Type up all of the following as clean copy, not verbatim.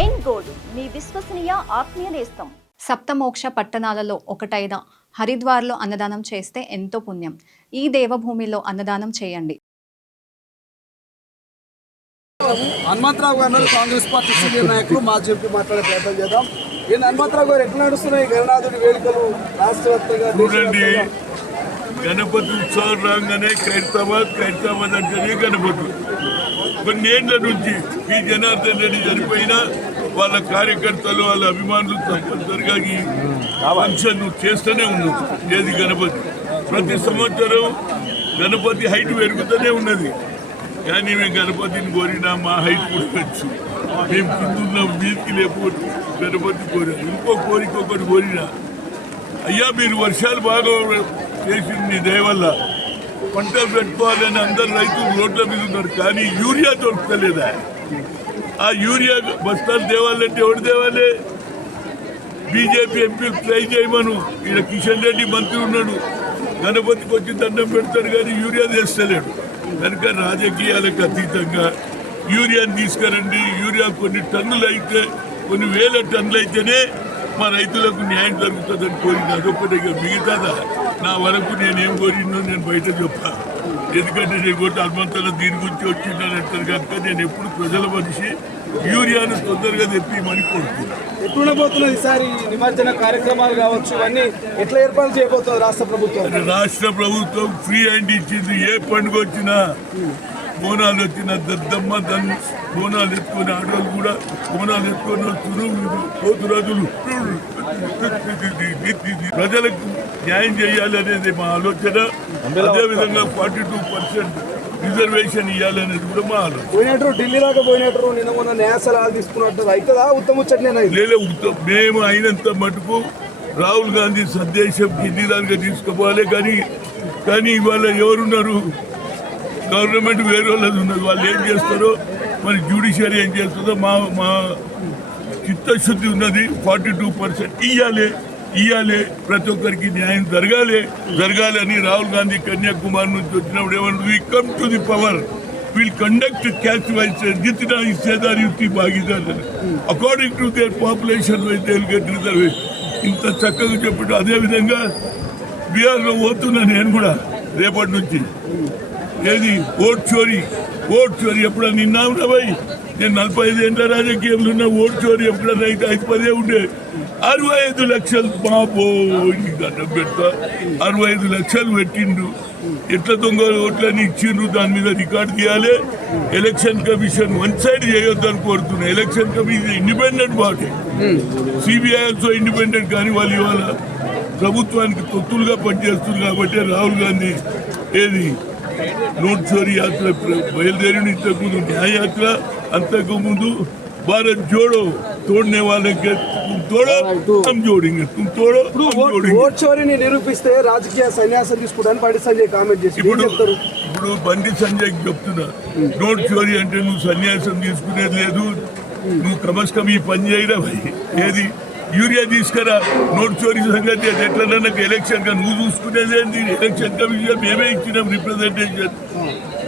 ఎన్ gold మీ విశ్వసనీయ ఆత్మీయ నేస్తం. సప్తమోక్ష పట్టణాలలో ఒకటైన హరిద్వార్లో అన్నదానం చేస్తే ఎంతో పుణ్యం. ఈ దేవభూమిలో అన్నదానం చేయండి. హనుమంతరావు గారు కాంగ్రెస్ పార్టీ సీనియర్ నాయకులు మా చెప్పి మాట్లాడే ప్రయత్నం చేద్దాం. హనుమంతరావు గారు ఎట్లా నడుస్తున్నాయి గణనాథుడి వేడుకలు రాష్ట్ర వ్యాప్తంగా? గణపతి ఉత్సవం రాగానే ఖైరతాబాద్ అంటేనే గణపతి. కొన్నేళ్ల నుంచి ఈ జనార్దన్ రెడ్డి చనిపోయినా వాళ్ళ కార్యకర్తలు వాళ్ళ అభిమానులు తప్పనిసరిగా ఈ ఫంక్షన్ చేస్తూనే ఉన్నాం. ఏది గణపతి ప్రతి సంవత్సరం గణపతి హైట్ పెరుగుతూనే ఉన్నది. కానీ మేము గణపతిని కోరినా మా హైట్ కూడా వచ్చు. మేము కిందున్నాం, మీదికి లేకపోతే గణపతి కోరాం. ఇంకో కోరిక ఒకటి కోరినా, అయ్యా మీరు వర్షాలు బాగా చేసింది దయవల్ల పంటలు పెట్టుకోవాలని అందరు రైతులు రోడ్ల మీద ఉన్నారు. కానీ యూరియా దొరకలేదా? ఆ యూరియా బస్తాలు తేవాలంటే ఎవరు తేవాలి? బీజేపీ ఎంపీలు ట్రై చేయమను. ఈయన కిషన్ రెడ్డి మంత్రి ఉన్నాడు, గణపతికి వచ్చి దండం పెడతారు కానీ యూరియా తెస్తలేడు. కనుక రాజకీయాలకు అతీతంగా యూరియాని తీసుకురండి. యూరియా కొన్ని టన్నులు అయితే, కొన్ని వేల టన్నులు అయితేనే మా రైతులకు న్యాయం జరుగుతుందని కోరిన అదొక్కటే. మిగతాదా నా వరకు నేనేం కోరినో నేను బయట చెప్పా. ఎందుకంటే నేను కూడా హనుమంతలో దీని గురించి వచ్చిందని అంటారు కనుక నేను ఎప్పుడు ప్రజల మనిషి. యూరియాను తొందరగా తెప్పిమని కోరుతున్నాను. ఎట్లుండబోతున్నది ఈసారి నిమజ్జన కార్యక్రమాలు కావచ్చు, ఇవన్నీ ఎట్లా ఏర్పాటు చేయబోతుంది రాష్ట్ర ప్రభుత్వం? రాష్ట్ర ప్రభుత్వం ఫ్రీ హ్యాండ్ ఇచ్చింది. ఏ పండుగ వచ్చినా, బోనాలు వచ్చిన దద్దమ్మ దాన్ని బోనాలు ఎత్తుకొని ఆడవాళ్ళు కూడా బోనాలు ఎత్తుకొని వస్తున్నారు. పోతురాజులు ప్రజలకు న్యాయం చేయాలి అనేది మా ఆలోచన. అదేవిధంగా 42% రిజర్వేషన్ ఇవ్వాలనేది కూడా మా ఆలోచన. పోయినట్టు ఢిల్లీ దాకా పోయినట్టు నిన్న మొన్న న్యాయ సలహాలు తీసుకున్నట్టు అవుతుందా? లేదా మేము అయినంత మటుకు రాహుల్ గాంధీ సందేశం ఢిల్లీ దాకా తీసుకుపోవాలి. కానీ ఇవాళ ఎవరున్నారు? గవర్నమెంట్ వేరే వాళ్ళది ఉన్నది. వాళ్ళు ఏం చేస్తారో, మరి జ్యుడిషియరీ ఏం చేస్తుందో మా చిత్తశుద్ధి ఉన్నది. 42% ఇవ్వాలి. ప్రతి ఒక్కరికి న్యాయం జరగాలి అని రాహుల్ గాంధీ కన్యాకుమారి నుంచి వచ్చినప్పుడు ఏమన్నా, we come to the power, will conduct caste wise జిतना हिस्सेदार युक्ति भागीदार according to their population wise they will get reservation. ఇంత చక్కగా చెప్పాడు. అదేవిధంగా బీహార్లో పోతున్నా నేను కూడా రేపటి నుంచి. ఏది ఓట్ చోరీ ఎప్పుడన్నా నిన్నా భయ్? నేను 45 ఏళ్ళ రాజకీయంలో ఉన్న. ఓట్ చోరీ ఎప్పుడన్నా అయితే 5-10 ఉండే. 65 లక్షలు బాబో దండం పెడతా. 65 లక్షలు పెట్టిండు. ఎట్లా దొంగ ఓట్లని ఇచ్చిండ్రు, దాని మీద రికార్డు తీయాలి. ఎలక్షన్ కమిషన్ వన్ సైడ్ చేయొద్దని కోరుతున్నా. Election commission independent body, CBI also independent. కానీ వాళ్ళు ఇవాళ ప్రభుత్వానికి తొత్తులుగా పనిచేస్తున్నారు. కాబట్టి రాహుల్ గాంధీ ఏది నోట్ చోరీ యాత్ర బయలుదేరిన, ఇంతకుముందు న్యాయయాత్ర, అంతకుముందు భారత్ జోడో తోడనే వాళ్ళకి ఓట్ చోరీని నిరూపిస్తే రాజకీయ సన్యాసం తీసుకుంటాను బండి సంజయ్ కామెంట్ చేసి ఇప్పుడు బండి సంజయ్ చెప్తున్నా, నోట్ చోరీ అంటే నువ్వు సన్యాసం తీసుకునేది లేదు, నువ్వు కమస్కం ఈ పని చేయరా. ఏది యూరియా తీసుకురా, నోట్ చోరీ సంగతి అది ఎట్లన్నా నాకు ఎలక్షన్ గా నువ్వు చూసుకునేది ఏంటి? ఎలక్షన్ కమిషన్ మేమే ఇచ్చినాం రిప్రజెంటేషన్.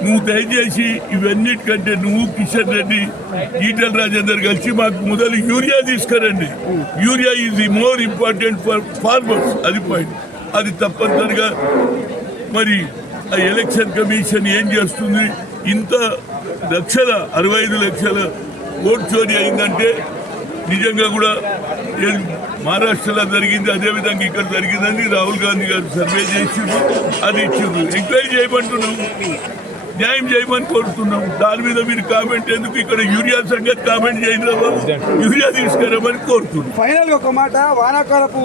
నువ్వు దయచేసి ఇవన్నిటికంటే నువ్వు కిషన్ రెడ్డి, ఈటల రాజేందర్ కలిసి మాకు మొదలు యూరియా తీసుకురండి. Urea is the more important for farmers. అది పాయింట్. అది తప్పనిసరిగా మరి ఆ ఎలక్షన్ కమిషన్ ఏం చేస్తుంది? ఇంత 65 లక్షల ఓట్ చోరీ అయిందంటే నిజంగా కూడా మహారాష్ట్రలో జరిగింది, అదేవిధంగా ఇక్కడ జరిగిందని రాహుల్ గాంధీ గారు సర్వే చేసిండ్రు, అది ఇచ్చిండ్రు. ఎంక్వైరీ చేయమంటున్నాం, న్యాయం చేయమని కోరుతున్నాం. దాని మీద మీరు కామెంట్ ఎందుకు? ఇక్కడ యూరియా సంగతి కామెంట్ చేయడం, యూరియా తీసుకురామని కోరుతున్నాం. ఫైనల్ గా ఒక మాట, వానాకాలపు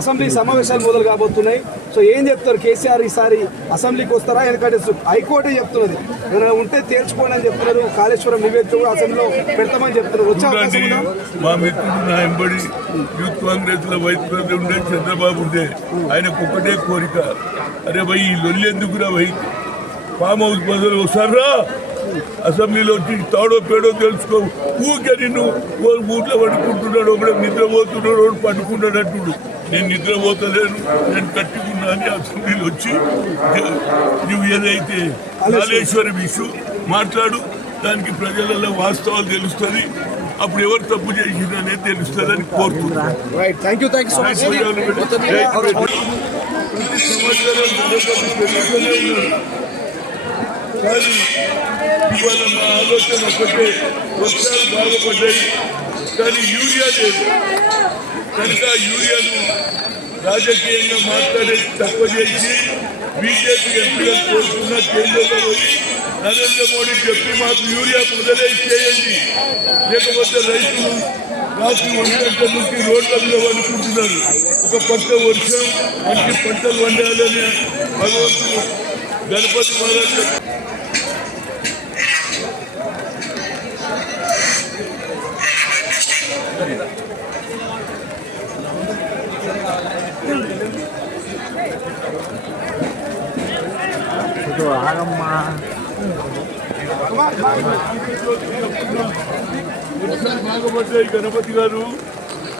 అసెంబ్లీ సమావేశాలు మొదలు కాబోతున్నాయి. సో ఏం చెప్తారు? కేసీఆర్ ఈసారి అసెంబ్లీకి వస్తారా? ఎందుకంటే హైకోర్టు చెప్తున్నది ఏమైనా ఉంటే తేల్చుకోండి అని చెప్తున్నారు. కాళేశ్వరం నివేదిక కూడా అసెంబ్లీలో పెడతామని చెప్తున్నారు. మా మిత్రుడు నా ఎంబడి యూత్ కాంగ్రెస్ లో వైస్ ప్రెసిడెంట్ ఉండే చంద్రబాబు ఉండే, ఆయనకు ఒకటే కోరిక, అరే భయ్ ఈ లొల్లి ఎందుకురా భయ్, ఫామ్ హౌస్ బదులు వస్తారా అసెంబ్లీలో వచ్చి తాడో పేడో తెలుసుకో. ఊరికే నిన్ను ఊట్లో పడుకుంటున్నాడు, ఒకడు నిద్రపోతున్నాడు, ఒకడు పట్టుకున్నాడు అంటుడు. నేను నిద్రపోతలేను, నేను కట్టుకున్నా అని అసెంబ్లీలో వచ్చి నువ్వు ఏదైతే కాళేశ్వరం ఇష్యూ మాట్లాడు, దానికి ప్రజలలో వాస్తవాలు తెలుస్తుంది. అప్పుడు ఎవరు తప్పు చేసింది అనేది తెలుస్తుందని కోరుతున్నాను. Right, thank you so much. ప్రతి సంవత్సరం గణపతి పెరుగుతూనే ఉన్నారు. కానీ ఇవాళ మా ఆలోచన ఒకటే, వర్షాలు బాగుపడ్డాయి కానీ యూరియా లేదు కనుక యూరియాను రాజకీయంగా మాట్లాడేది తక్కువ చేసి బీజేపీ ఎంపీలను కోరుతున్న కేంద్రంలో పోయి నరేంద్ర మోడీ చెప్పి మాకు యూరియా మొదలై చేయండి, లేకపోతే రైతులు రాత్రి 1 గంటల నుంచి రోడ్ల మీద వండుకుంటున్నారు. ఒక పక్క వర్షం మంచి పంటలు వండాలని భగవంతుడు గణపతి మహారాజ్ బాగుపడ్డాయి. గణపతి గారు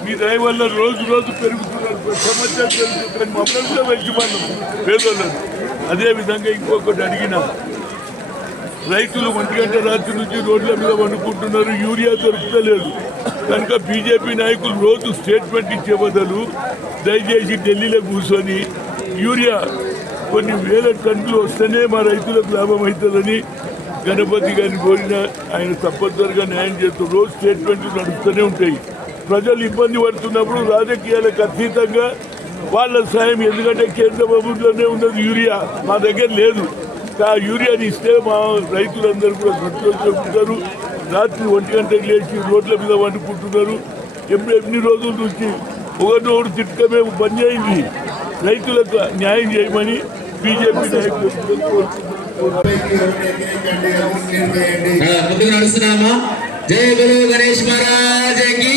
మీ దయ వల్ల రోజు రోజు పెరుగుతున్నారు, సంవత్సరం పెరుగుతుంది కానీ మమ్మల్ని కూడా వెలిగిపోన్నాం పేదోళ్ళను. అదేవిధంగా ఇంకొకటి అడిగిన రైతులు 1 గంట రాత్రి నుంచి రోడ్ల మీద వండుకుంటున్నారు, యూరియా దొరుకుతలేదు కనుక బీజేపీ నాయకులు రోజు స్టేట్మెంట్ ఇచ్చే బదులు దయచేసి ఢిల్లీలో కూర్చొని యూరియా కొన్ని వేల టన్నులు వస్తేనే మా రైతులకు లాభం అవుతుందని గణపతి గారిని కోరిన ఆయన తప్పనిసరిగా న్యాయం చేస్తూ రోజు స్టేట్మెంట్లు నడుస్తూనే ఉంటాయి. ప్రజలు ఇబ్బంది పడుతున్నప్పుడు రాజకీయాలకు అతీతంగా వాళ్ళ సాయం, ఎందుకంటే కేంద్ర ప్రభుత్వంలోనే ఉన్నది యూరియా, మా దగ్గర లేదు. ఆ యూరియాని ఇస్తే మా రైతులందరూ కూడా సంతోషంగా ఉంటారు. రాత్రి 1 గంటకు లేచి రోడ్ల మీద వండుకుంటున్నారు. ఎన్ని రోజుల నుంచి ఒకటోడు తిట్టమే బంద్ అయింది. రైతులకు న్యాయం చేయమని బీజేపీ నాయకులు ముందుకు నడుస్తున్నామా. జై గురు గణేష్ మహారాజ్ కి.